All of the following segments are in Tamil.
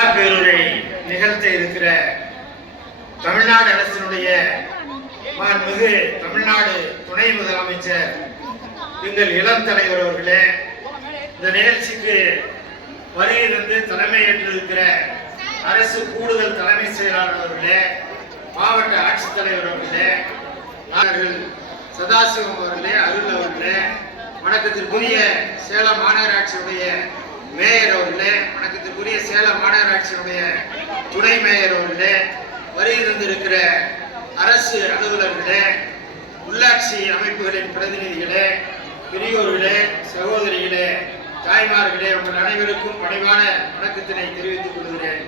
விழா பேருரை நிகழ்த்த இருக்கிற தமிழ்நாடு அரசினுடைய மாண்புமிகு தமிழ்நாடு துணை முதலமைச்சர் எங்கள் இளம் தலைவர் அவர்களே இந்த நிகழ்ச்சிக்கு வருகை தந்து தலைமை ஏற்றிருக்கிற அரசு கூடுதல் தலைமை செயலாளர் அவர்களே மாவட்ட ஆட்சித்தலைவர் அவர்களே சதாசிவம் அவர்களே அருள் அவர்களே வணக்கத்திற்குரிய சேலம் மாநகராட்சியுடைய மேயர் அவர்களே வணக்கத்துக்குரிய சேலம் மாநகராட்சியுடைய துணை மேயர் அவர்களே வருகிறந்திருக்கிற அரசு அலுவலர்களே உள்ளாட்சி அமைப்புகளின் பிரதிநிதிகளே பெரியோர்களே சகோதரிகளே தாய்மார்களே உங்கள் அனைவருக்கும் பணிவான வணக்கத்தினை தெரிவித்துக் கொள்கிறேன்.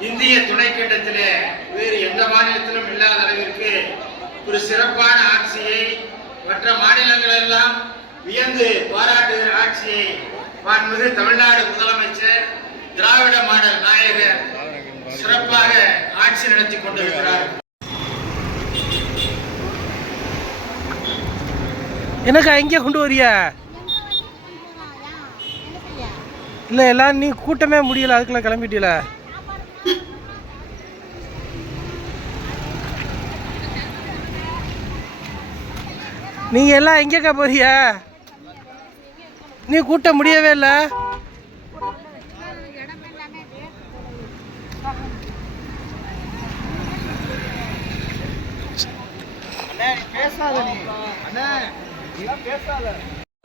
இந்திய துணைக்கண்டத்திலே வேறு எந்த மாநிலத்திலும் இல்லாத அளவிற்கு ஒரு சிறப்பான ஆட்சியை மற்ற மாநிலங்களெல்லாம் வியந்து பாராட்டுகிற ஆட்சியை மாண்புமிகு தமிழ்நாடு முதலமைச்சர் திராவிட மாடல் நாயகர் சிறப்பாக ஆட்சி நடத்தி கொண்டிருக்கிறார். என்னக்கா எங்கே கொண்டு வரியா? இல்லை எல்லாம் நீ கூட்டமே முடியல அதுக்குள்ள கிளம்பிட்டீல. நீங்கள் எல்லாம் எங்கேக்கா போறியா நீ கூட்டம் முடியவே இல்லை.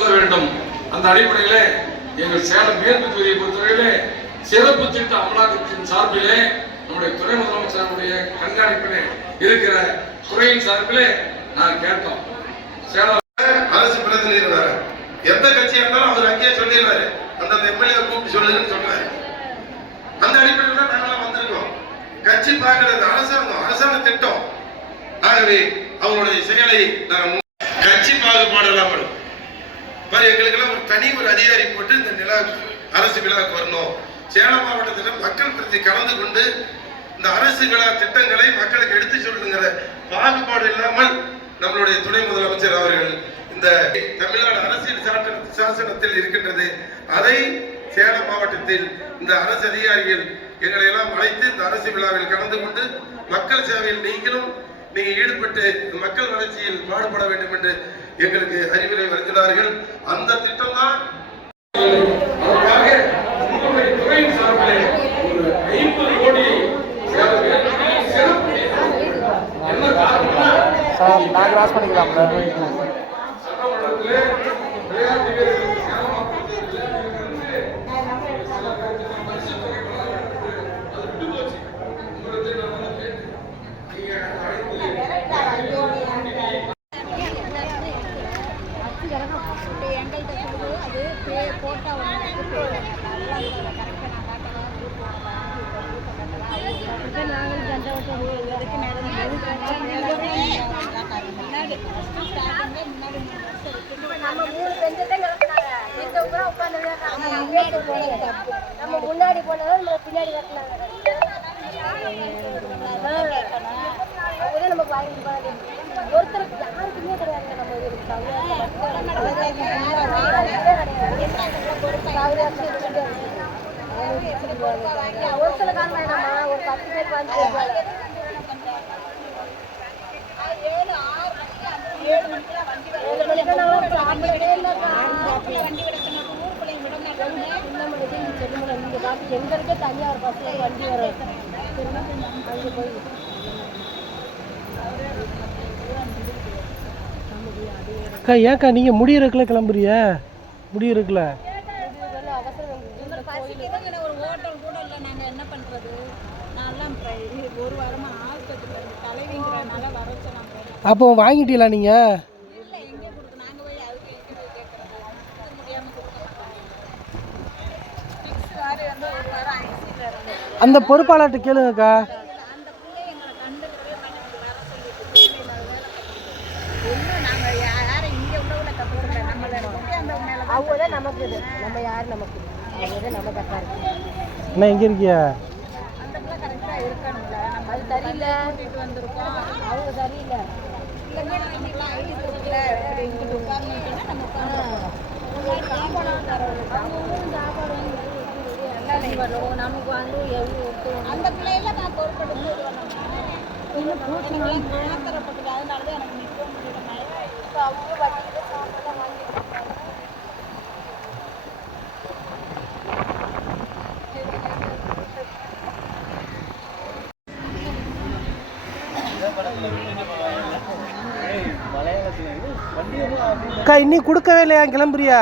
வேண்டும். அந்த அடிப்படையிலே எங்கள் சேலம் மேற்கு தொகுதியை பொறுத்தவரையிலே சிறப்பு திட்ட அமலாக்கத்தின் சார்பிலே நம்முடைய துணை முதலமைச்சருடைய கண்காணிப்பிலே இருக்கிற துறையின் சார்பிலே நான் கேட்டோம் சேலம் அரசு பிரதிநிதி வேற எந்த கட்சியா இருந்தாலும் அவர் அங்கேயே சொல்லிடுவாரு. அந்தந்த எம்எல்ஏ கூப்பிட்டு சொல்லுங்கன்னு சொல்றாரு. அந்த அடிப்படையில் தான் நாங்களாம் வந்திருக்கோம். கட்சி பார்க்கறது அரசாங்கம் அரசாங்க திட்டம். ஆகவே அவங்களுடைய செயலை நாங்கள் கட்சி பாகுபாடு இல்லாமல். பாரு எங்களுக்கெல்லாம் ஒரு தனி ஒரு அதிகாரி போட்டு இந்த நிலா அரசு விழாவுக்கு வரணும். சேலம் மாவட்டத்தில் மக்கள் பிரதி கலந்து கொண்டு இந்த அரசு விழா திட்டங்களை மக்களுக்கு எடுத்து சொல்லுங்கிற பாகுபாடு இல்லாமல் நம்மளுடைய துணை முதலமைச்சர் அவர்கள் இந்த தமிழ்நாடு அரசியல் சாசனத்தில் இருக்கின்றது. அதை சேலம் மாவட்டத்தில் இந்த அரசு அதிகாரிகள் எங்களை எல்லாம் அழைத்து இந்த அரசு விழாவில் கலந்து கொண்டு மக்கள் சேவையில் நீங்களும் நீங்க ஈடுபட்டு மக்கள் வளர்ச்சியில் பாடுபட வேண்டும் என்று எங்களுக்கு அறிவுரை வருகிறார்கள். அந்த திட்டம் தான் அதற்காக உங்களுடைய துறையின் சார்பிலே ஒரு ஐம்பது கோடி சேலம் மேற்கு தொகுதியில் சிறப்பு என்ன காரணம்னா நான் கிராஸ் பண்ணிக்கலாம்ல சட்டமன்றத்திலே விளையாட்டு வீரர்களுக்கு சேலம் மாவட்டத்தில் விளையாட்டு வீரர்களுக்கு சில பேருக்கு பரிசு தொகைகளாக அது விட்டு போச்சு உங்களுக்கு நான் வந்து கேட்டேன் நீங்க அழைத்து எங்கள்கிட்ட சொல்லுது அது பே போட்டால் வந்து கரெக்டாக நாங்கள் சண்டை விட்டு இது வரைக்கும் நம்ம நம்ம முன்னாடி போனதும் நம்ம பின்னாடி கட்டினாங்க நமக்கு வாங்கி ஒருத்தருக்கு யாருக்குமே கிடையாது நம்ம இதுக்கு ஒருத்தர் ஒரு பத்து பேர் வந்து எங்க இருக்க தனியார் பஸ்ல வண்டி வரும் போய் அக்கா ஏன்க்கா நீங்கள் முடியறதுக்குள்ள கிளம்புறிய? முடியறதுக்குள்ள ஒரு ஹோட்டல் கூட இல்லை நாங்கள் என்ன பண்ணுறது நான்லாம் ஒரு வாரமாக ஆஸ்பத்திரியில் தலைவிங்கிறனால வர சொன்னாங்க அப்போ வாங்கிட்டீங்களா நீங்கள் அந்த பொறுப்பாளர்கிட்ட கேளுங்கக்கா. அவங்க தான் நமக்கு நம்ம யார் நமக்கு அண்ணா எங்கே இருக்கியா அந்த பிள்ளையில நான் பொறுப்பெடுத்து எனக்கு ஆத்திரப்பட்டது அதனால தான் எனக்கு நிற்க முடியல. இப்போ அவங்க அக்கா இன்னும் கொடுக்கவே இல்லையா கிளம்புறியா?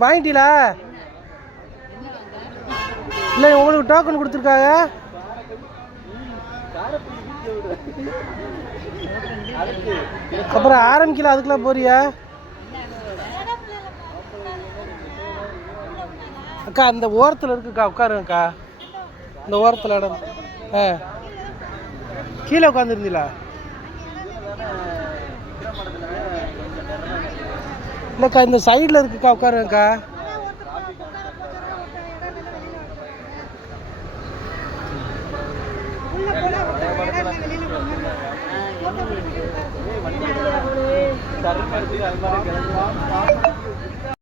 வாங்கிட்டீங்களா? இல்லை உங்களுக்கு டோக்கன் கொடுத்துருக்காங்க. அப்புறம் ஆரம்பிக்கல அதுக்குலாம் போறியா? அக்கா அந்த ஓரத்தில் இருக்குக்கா உட்காருங்கக்கா. இந்த ஓரத்தில் இடம். ஆ. கீழே உட்காந்துருந்தீங்களா இல்லைக்கா இந்த சைடில் இருக்குக்கா உட்காருங்கக்கா. சரி